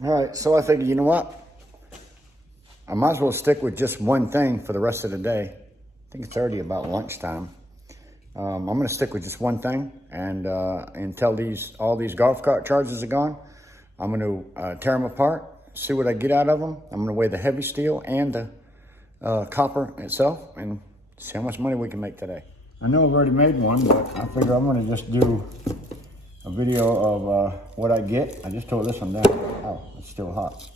All right, so I figured, you know what? I might as well stick with just one thing for the rest of the day. I think it's already about lunchtime. I'm gonna stick with just one thing, and until all these golf cart charges are gone, I'm gonna tear them apart, see what I get out of them. I'm gonna weigh the heavy steel and the copper itself, and see how much money we can make today. I know I've already made one, but I figure I'm gonna just do a video of what I get. I just tore this one down. Oh, it's still hot.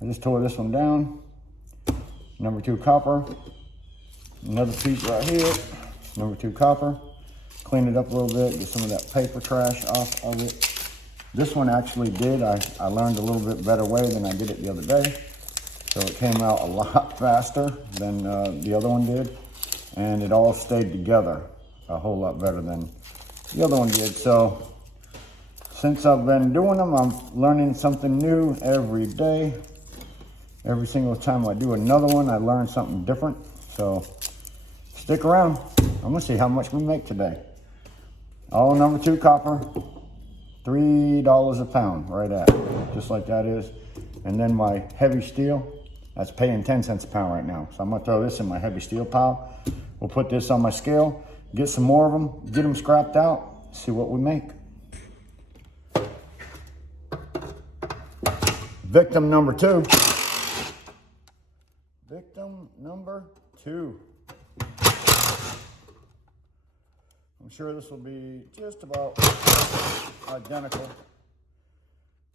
I just tore this one down. Number 2 copper. Another piece right here. Number 2 copper. Clean it up a little bit, get some of that paper trash off of it. This one actually did. I learned a little bit better way than I did it the other day. So it came out a lot faster than the other one did. And it all stayed together a whole lot better than the other one did. So since I've been doing them, I'm learning something new every day. Every single time I do another one, I learn something different. So stick around. I'm gonna see how much we make today. All number 2 copper, $3 a pound, right at, just like that is. And then my heavy steel, that's paying 10 cents a pound right now. So I'm gonna throw this in my heavy steel pile. We'll put this on my scale, get some more of them, get them scrapped out, see what we make. Victim number 2. Victim number 2. I'm sure this will be just about identical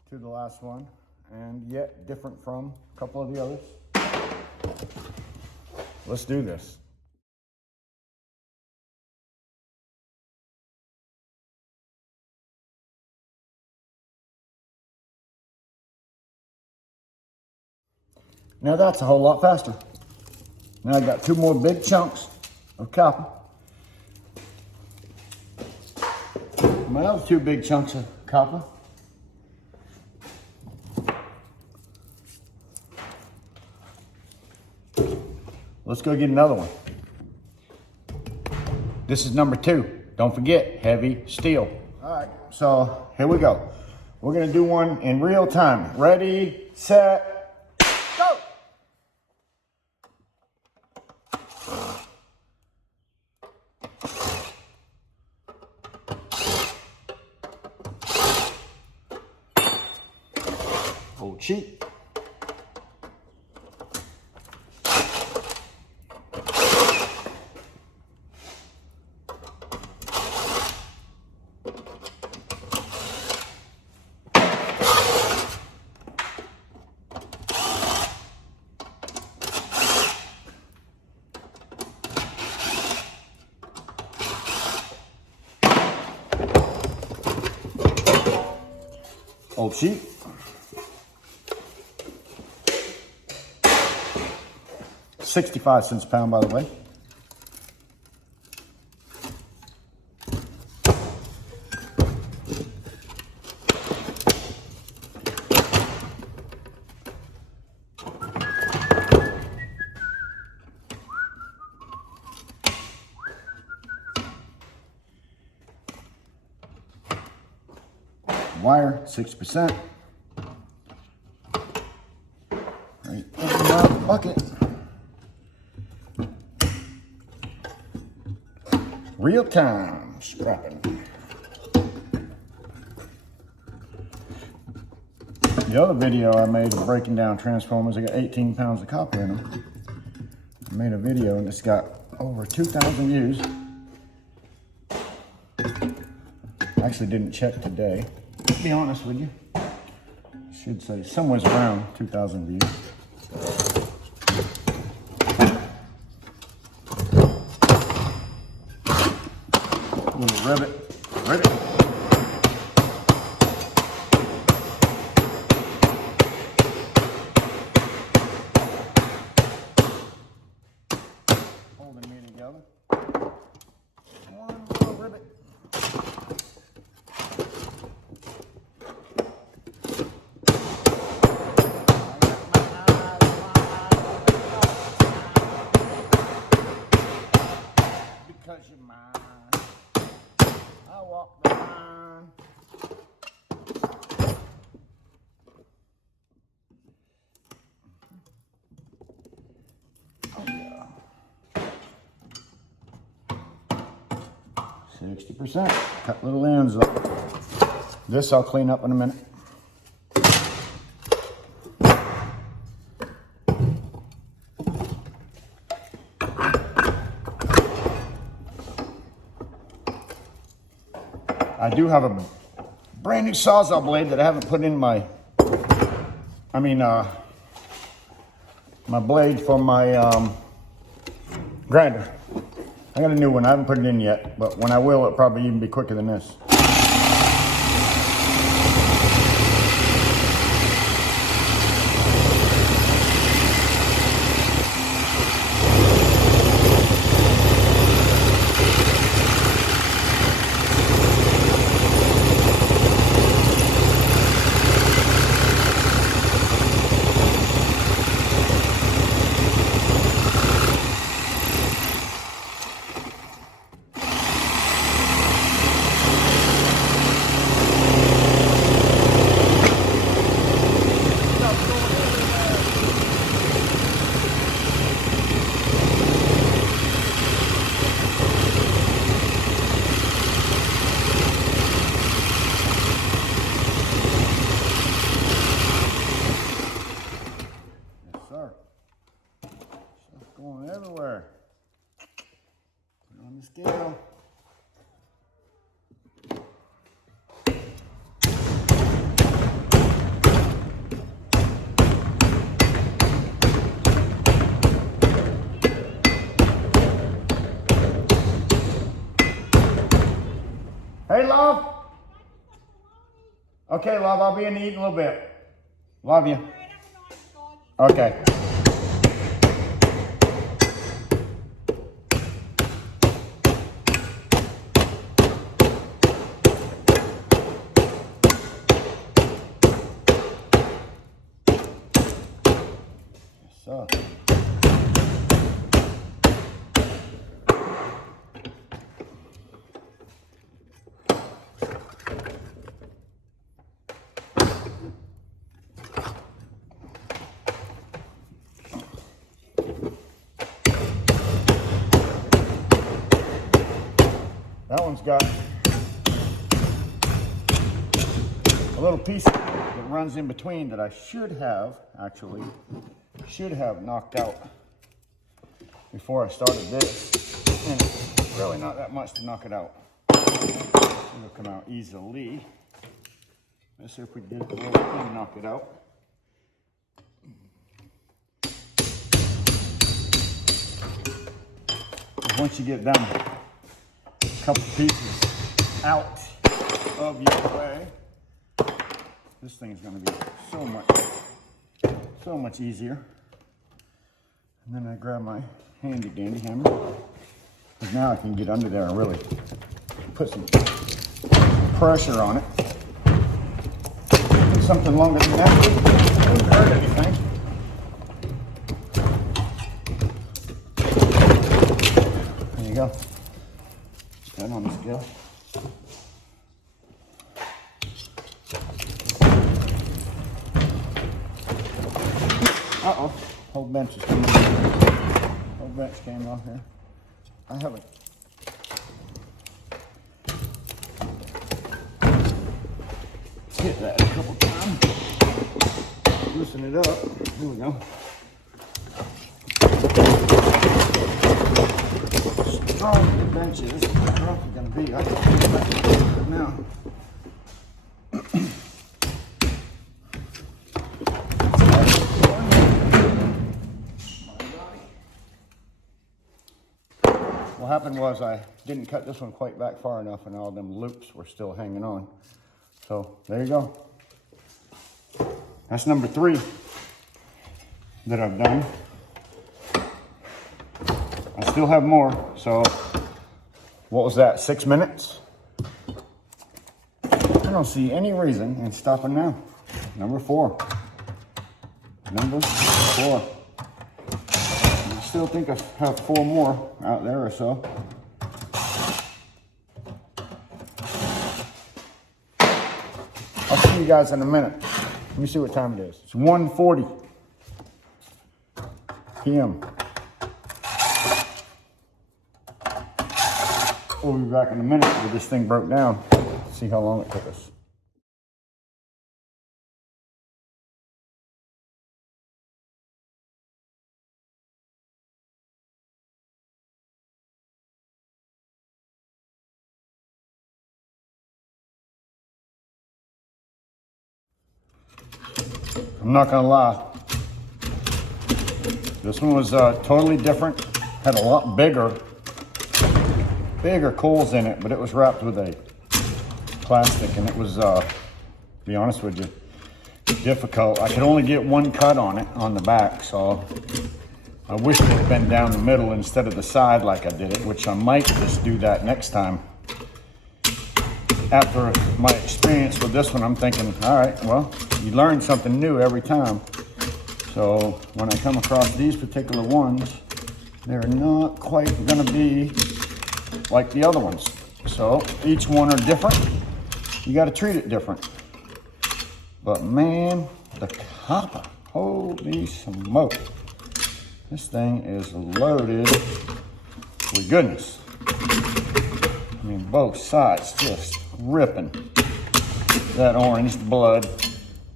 to the last one, and yet different from a couple of the others. Let's do this. Now that's a whole lot faster. Now I got 2 more big chunks of copper. My other 2 big chunks of copper. Let's go get another one. This is number 2. Don't forget, heavy steel. All right, so here we go. We're gonna do one in real time. Ready, set, go! Old cheap. Old sheep. $0.65 a pound, by the way. Wire, 6%. Right in the bucket. Real time scrapping. The other video I made of breaking down transformers, I got 18 pounds of copper in them. I made a video and it's got over 2,000 views. I actually didn't check today. To be honest with you, I should say somewhere around 2,000 views. A little rivet. Holding me together. One little rivet. Because you're mine, I walk the line. 60%. Cut little ends off. This I'll clean up in a minute. I do have a brand new Sawzall blade that I haven't put in my, my blade for my grinder. I got a new one, I haven't put it in yet, but when I will, it'll probably even be quicker than this. Going everywhere. Put it on the scale. Hey, love. Okay, love, I'll be in to eat in a little bit. Love you. Okay. So. That one's got a little piece that runs in between that I should have knocked out before I started this. And it's really not that much to knock it out. It'll come out easily. Let's see if we did it where we can knock it out. Once you get them a couple pieces out of your way, this thing's going to be so much easier. And then I grab my handy dandy hammer, because now I can get under there and really put some pressure on it. Something longer than that doesn't hurt anything. There you go. Stand on the scale. Uh-oh, whole bench is coming. Whole bench came off here. I haven't. Hit that a couple times. Loosen it up. Here we go. Strong the bench is, the better off you're going to be. I can get back to it now. What happened was I didn't cut this one quite back far enough, and all them loops were still hanging on. So there you go. That's number 3 that I've done. I still have more. So what was that, 6 minutes? I don't see any reason in stopping now. Number 4. Number 4. I still think I have 4 more out there or so. I'll see you guys in a minute. Let me see what time it is. It's 1:40 p.m. We'll be back in a minute with this thing broke down. See how long it took us. I'm not gonna lie. This one was totally different. Had a lot bigger coils in it, but it was wrapped with a plastic, and it was, to be honest with you, difficult. I could only get one cut on it on the back, so I wish it had been down the middle instead of the side like I did it, which I might just do that next time. After my experience with this one, I'm thinking, all right, well, you learn something new every time. So when I come across these particular ones, they're not quite gonna be like the other ones. So each one are different. You gotta treat it different. But man, the copper, holy smoke. This thing is loaded with goodness. I mean, both sides just ripping that orange blood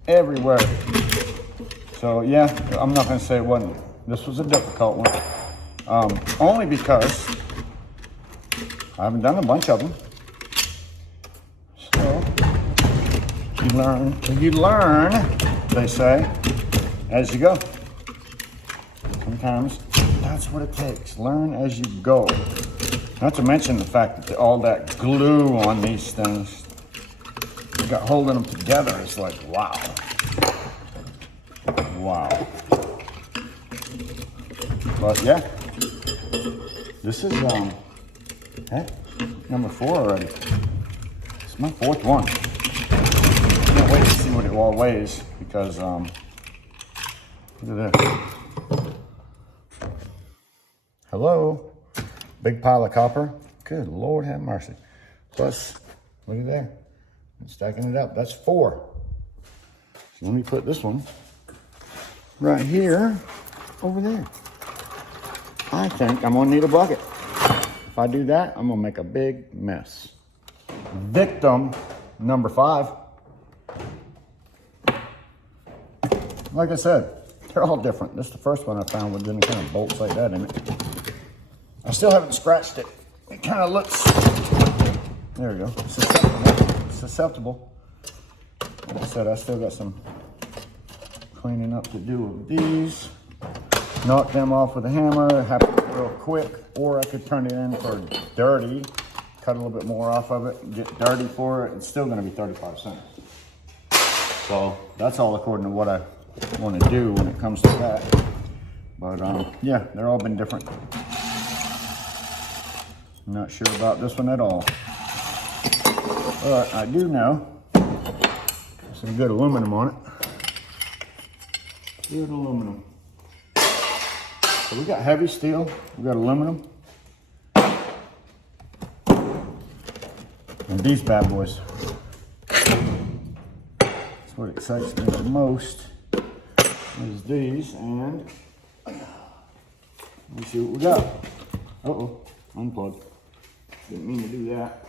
everywhere. So yeah, I'm not gonna say it wasn't. This was a difficult one. Only because I haven't done a bunch of them. So you learn, they say, as you go. Sometimes that's what it takes. Learn as you go. Not to mention the fact that all that glue on these things, got holding them together, is like, wow. Wow. But yeah, this is number 4 already. It's my 4th one. Can't wait to see what it all weighs, because look at this. Hello, big pile of copper. Good Lord have mercy. Plus, look at there. I'm stacking it up. That's 4. So let me put this one right here over there. I think I'm gonna need a bucket. If I do that, I'm gonna make a big mess. Victim number 5. Like I said, they're all different. This is the first one I found with any kind of bolts like that in it. I still haven't scratched it. It kind of looks, there we go, susceptible. Like I said, I still got some cleaning up to do with these. Knock them off with a hammer, happen real quick, or I could turn it in for dirty, cut a little bit more off of it, get dirty for it. It's still gonna be 35 cents. So that's all according to what I want to do when it comes to that. But yeah, they're all been different. I'm not sure about this one at all. But I do know there's some good aluminum on it. Good aluminum. So we got heavy steel, we got aluminum. And these bad boys. That's what excites me the most, is these. And let me see what we got. Uh-oh, unplugged. Didn't mean to do that.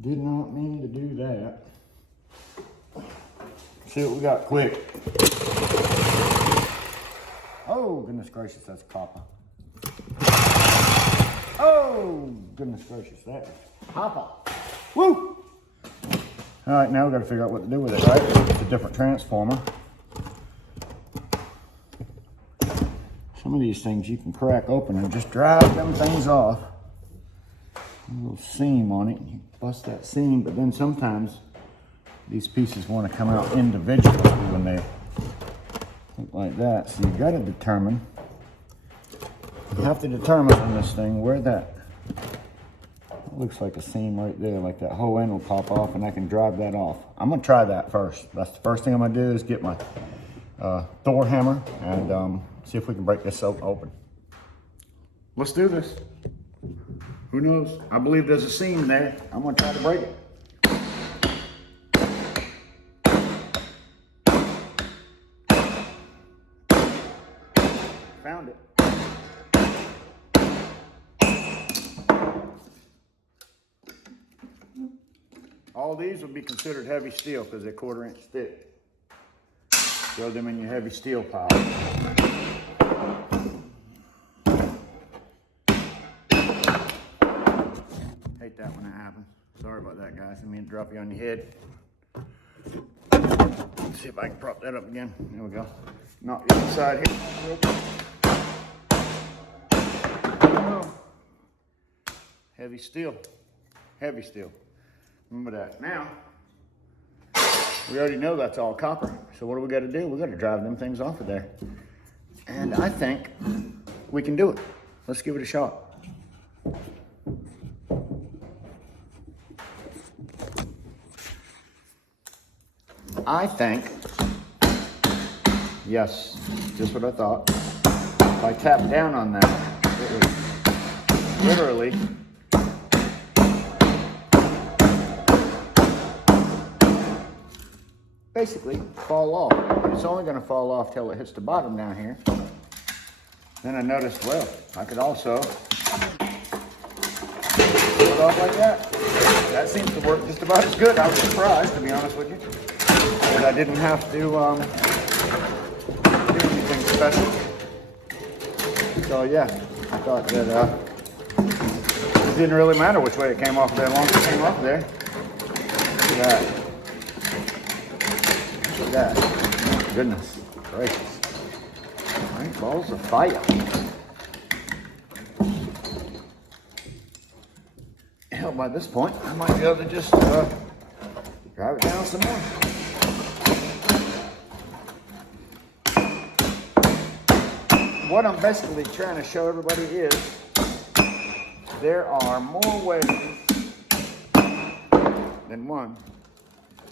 Did not mean to do that. See what we got quick. Oh, goodness gracious, that's copper. Oh, goodness gracious, that is copper. Woo! All right, now we got to figure out what to do with it, right? It's a different transformer. Some of these things you can crack open and just drive them things off. A little seam on it, you bust that seam, but then sometimes these pieces want to come out individually when they look like that. So you got to determine, you have to determine on this thing where that looks like a seam right there, like that whole end will pop off and I can drive that off. I'm gonna try that first. That's the first thing I'm gonna do, is get my Thor hammer and see if we can break this open. Let's do this. Who knows? I believe there's a seam there. I'm gonna try to break it. found it. All these would be considered heavy steel because they're 1/4 inch thick. Throw them in your heavy steel pile. Hate that when that happens. Sorry about that, guys. I mean to drop you on your head. Let's see if I can prop that up again. There we go. Knock the other side here. Heavy steel. Heavy steel. Remember that. Now, we already know that's all copper. So what do we got to do? We got to drive them things off of there. And I think we can do it. Let's give it a shot. I think, yes, just what I thought. If I tap down on that, it would literally basically fall off. It's only going to fall off till it hits the bottom down here. Then I noticed, well, I could also pull it off like that. That seems to work just about as good. I was surprised, to be honest with you, that I didn't have to do anything special. So yeah, I thought that it didn't really matter which way it came off there, as long as it came off there. Look at that. Look at that. Goodness gracious. Right, balls of fire. Hell, by this point, I might be able to just drive it down some more. What I'm basically trying to show everybody is there are more ways than one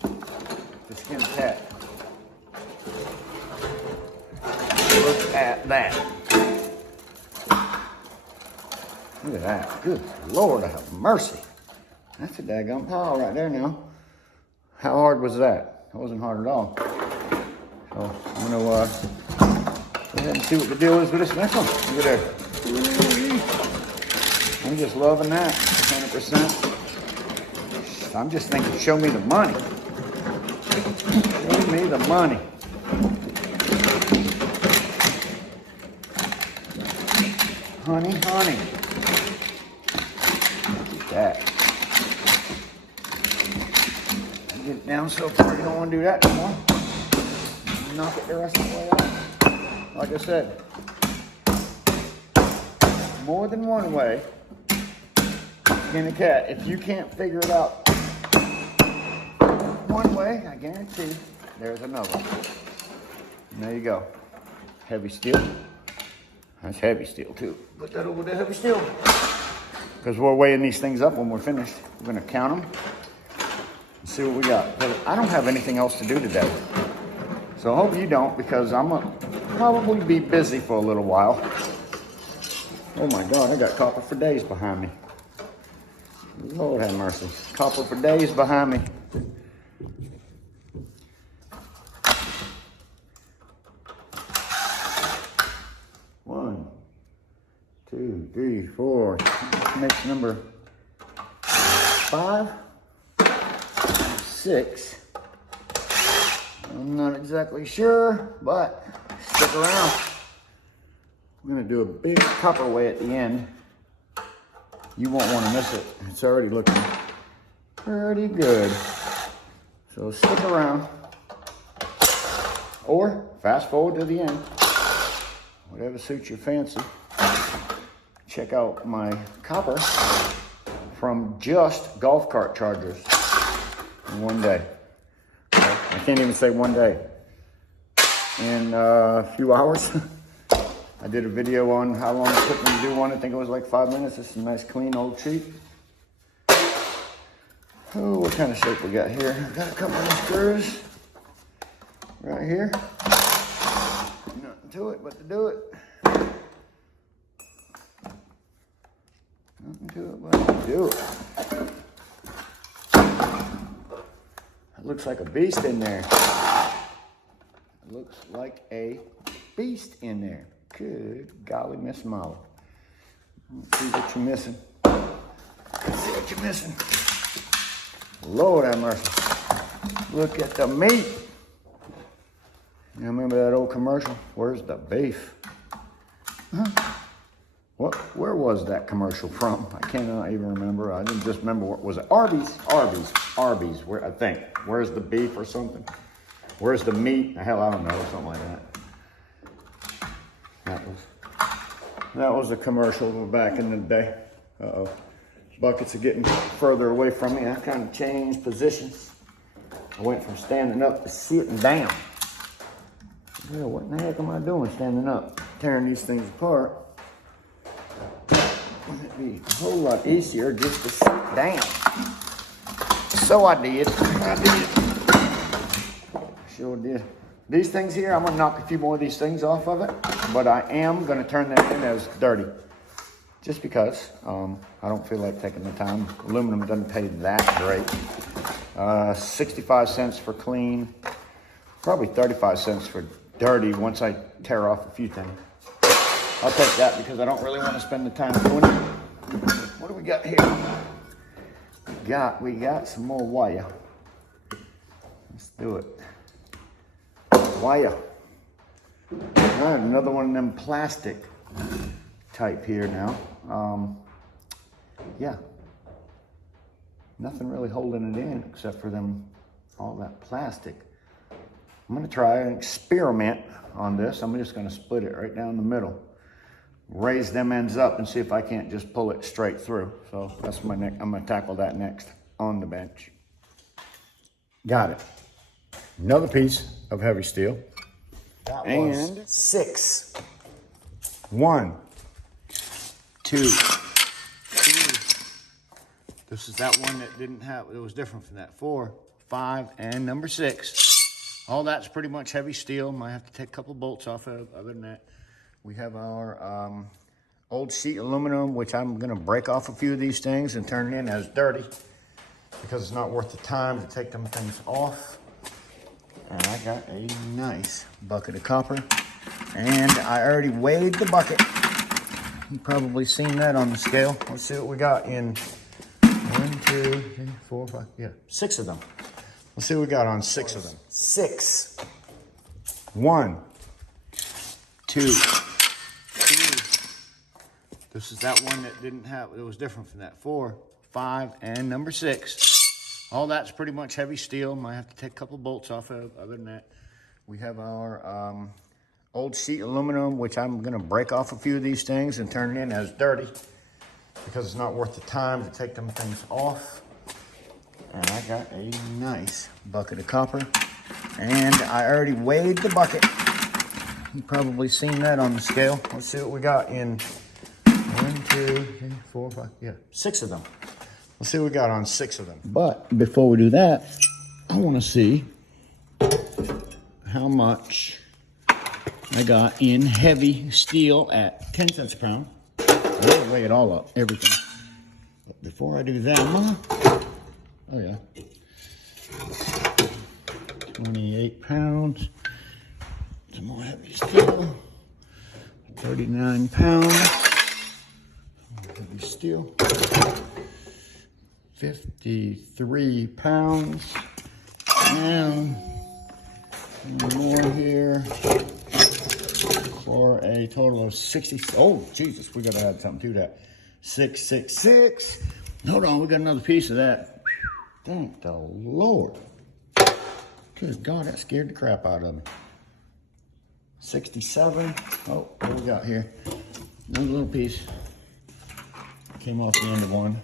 to skin a cat. Look at that. Look at that. Good Lord have mercy. That's a daggone pile right there now. How hard was that? It wasn't hard at all. So I'm going to go ahead and see what the deal is with this next one. Look at there. I'm just loving that 100%. I'm just thinking, show me the money. Show me the money. Honey, honey. Look at that. Get it down so far, you don't want to do that anymore. Knock it the rest of the way off. Like I said, more than one way to skin a cat. If you can't figure it out one way, I guarantee there's another. And there you go. Heavy steel. That's heavy steel too. Put that over there, heavy steel. Because we're weighing these things up when we're finished. We're going to count them and see what we got. But I don't have anything else to do today. So I hope you don't, because I'm going to probably be busy for a little while. Oh my God, I got copper for days behind me. Lord have mercy. Copper for days behind me. One, two, three, four. Next number 5, 6. I'm not exactly sure, but stick around. We're going to do a big copper weigh at the end. You won't want to miss it. It's already looking pretty good. So stick around. Or fast forward to the end. Whatever suits your fancy. Check out my copper from just golf cart chargers in one day. Okay? I can't even say one day. In a few hours. I did a video on how long it took me to do one. I think it was like 5 minutes. It's a nice, clean, old cheap. Oh, what kind of shape we got here? Got a couple of screws right here. Nothing to it but to do it. Nothing to it but to do it. It looks like a beast in there. It looks like a beast in there. Good golly, Miss Molly. Let's see what you're missing. Let's see what you're missing. Lord have mercy. Look at the meat. You remember that old commercial? Where's the beef? Huh? Where was that commercial from? I cannot even remember. I didn't just remember what was it. Arby's. Where I think. Where's the beef or something? Where's the meat? Hell, I don't know. Something like that. That was a commercial back in the day. Uh-oh. Buckets are getting further away from me. I kind of changed positions. I went from standing up to sitting down. Yeah, what in the heck am I doing standing up? Tearing these things apart. It'd be a whole lot easier just to sit down. So I did. Sure did. These things here, I'm gonna knock a few more of these things off of it, but I am gonna turn them in as dirty. Just because I don't feel like taking the time. Aluminum doesn't pay that great. 65 cents for clean, probably 35 cents for dirty once I tear off a few things. I'll take that because I don't really want to spend the time doing it. What do we got here? We got some more wire. Let's do it. Wire. All right, another one of them plastic type here now. Yeah. Nothing really holding it in except for all that plastic. I'm gonna try an experiment on this. I'm just gonna split it right down the middle. Raise them ends up and see if I can't just pull it straight through. So that's my next. I'm gonna tackle that next on the bench. Got it. Another piece of heavy steel. That was 6. 1, 2, 3. This is that one that didn't have, it was different from that. 4, 5, and number 6. All that's pretty much heavy steel. Might have to take a couple bolts off of. Other than that, we have our old sheet aluminum, which I'm gonna break off a few of these things and turn it in as dirty because it's not worth the time to take them things off. And I got a nice bucket of copper. And I already weighed the bucket. You've probably seen that on the scale. Let's see what we got in 1, 2, 3, 4, 5, yeah, 6 of them. Let's see what we got on 6 of them. 6. 1, 2, 3. This is that one that didn't have, it was different from that. 4, 5, and number 6. All that's pretty much heavy steel. Might have to take a couple bolts off of. Other than that, we have our old sheet aluminum, which I'm gonna break off a few of these things and turn it in as dirty because it's not worth the time to take them things off. And I got a nice bucket of copper. And I already weighed the bucket. You've probably seen that on the scale. Let's see what we got in 1, 2, 3, 4, 5, yeah, 6 of them. Let's see what we got on 6 of them. But before we do that, I want to see how much I got in heavy steel at 10 cents a pound. I didn't weigh it all up, everything. But before I do that, oh yeah, 28 pounds. Some more heavy steel. 39 pounds. Heavy steel. 53 pounds. And more here for a total of 60. Oh, Jesus, we gotta add something to that. 666. Hold on, we got another piece of that. Thank the Lord. Good God, that scared the crap out of me. 67. Oh, what we got here? Another little piece. Came off the end of one.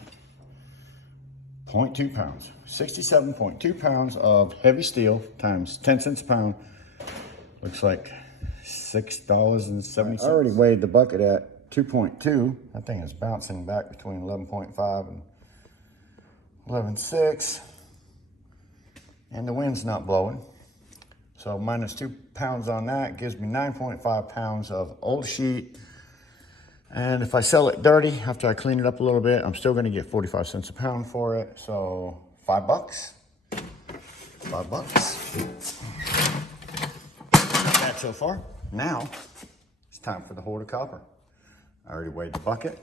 0.2 pounds. 67.2 pounds of heavy steel times 10 cents a pound. Looks like $6.70. I already weighed the bucket at 2.2. That thing is bouncing back between 11.5 and 11.6. And the wind's not blowing. So minus 2 pounds on that gives me 9.5 pounds of old sheet. And if I sell it dirty, after I clean it up a little bit, I'm still gonna get 45 cents a pound for it. So $5. $5. Not bad so far. Now, it's time for the hoard of copper. I already weighed the bucket.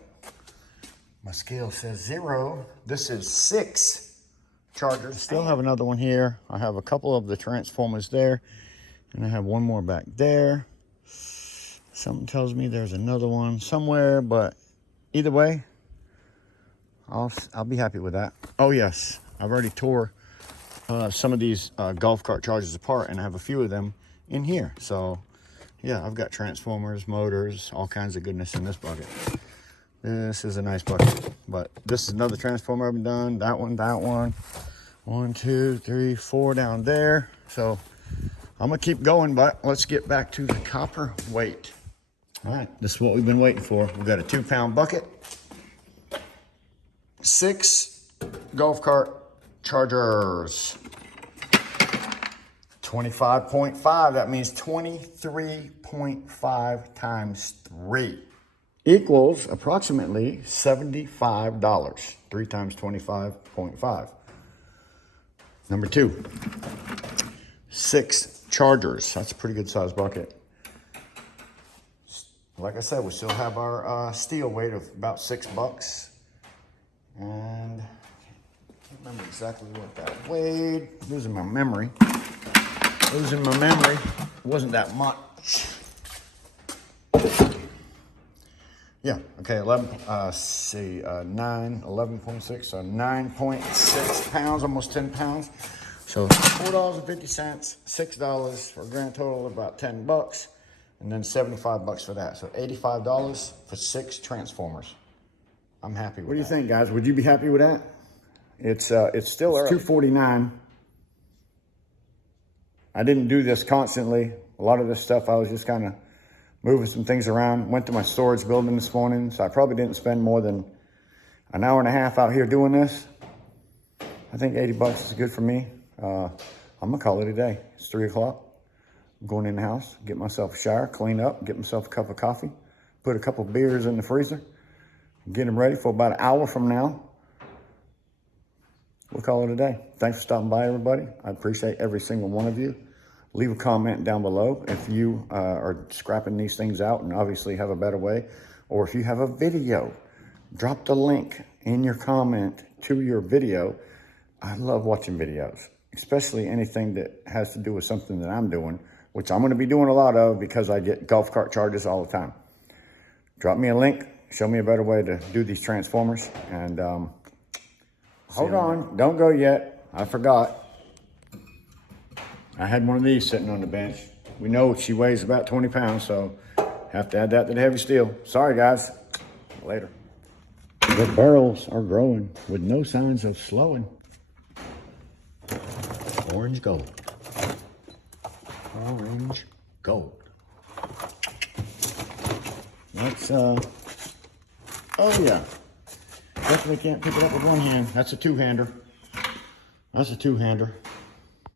My scale says 0. This is 6 chargers. Still have another one here. I have a couple of the transformers there, and I have one more back there. Something tells me there's another one somewhere, but either way, I'll be happy with that. Oh yes, I've already tore some of these golf cart chargers apart, and I have a few of them in here. So yeah, I've got transformers, motors, all kinds of goodness in this bucket. This is a nice bucket, but this is another transformer I've done. That one, 1, 2, 3, 4 down there. So I'm gonna keep going, but let's get back to the copper weight. All right, this is what we've been waiting for. We've got a 2-pound bucket, 6 golf cart chargers, 25.5. That means 23.5 times 3 equals approximately $75. 3 times 25.5. Number 2, 6 chargers. That's a pretty good sized bucket. Like I said, we still have our steel weight of about $6. And I can't remember exactly what that weighed. Losing my memory. It wasn't that much. Yeah, okay, 11.6, so 9.6 pounds, almost 10 pounds. So $4.50, $6 for a grand total of about $10, and then $75 for that. So $85 for 6 transformers. I'm happy with that. What do you think, guys? Would you be happy with that? It's still early. $2.49. I didn't do this constantly. A lot of this stuff I was just kind of moving some things around. Went to my storage building this morning, so I probably didn't spend more than an hour and a half out here doing this. I think $80 is good for me. I'm gonna call it a day. It's 3 o'clock. I'm going in the house, get myself a shower, clean up, get myself a cup of coffee, put a couple beers in the freezer, get them ready for about an hour from now. We'll call it a day. Thanks for stopping by, everybody. I appreciate every single one of you. Leave a comment down below if you are scrapping these things out and obviously have a better way, or if you have a video, drop the link in your comment to your video. I love watching videos, especially anything that has to do with something that I'm doing, which I'm going to be doing a lot of because I get golf cart charges all the time. Drop me a link, show me a better way to do these transformers, and hold on, don't go yet. I forgot. I had one of these sitting on the bench. We know she weighs about 20 pounds, so have to add that to the heavy steel. Sorry, guys. Later. The barrels are growing with no signs of slowing. Orange gold. Orange gold. That's, oh yeah. Definitely can't pick it up with one hand. That's a two-hander. That's a two-hander.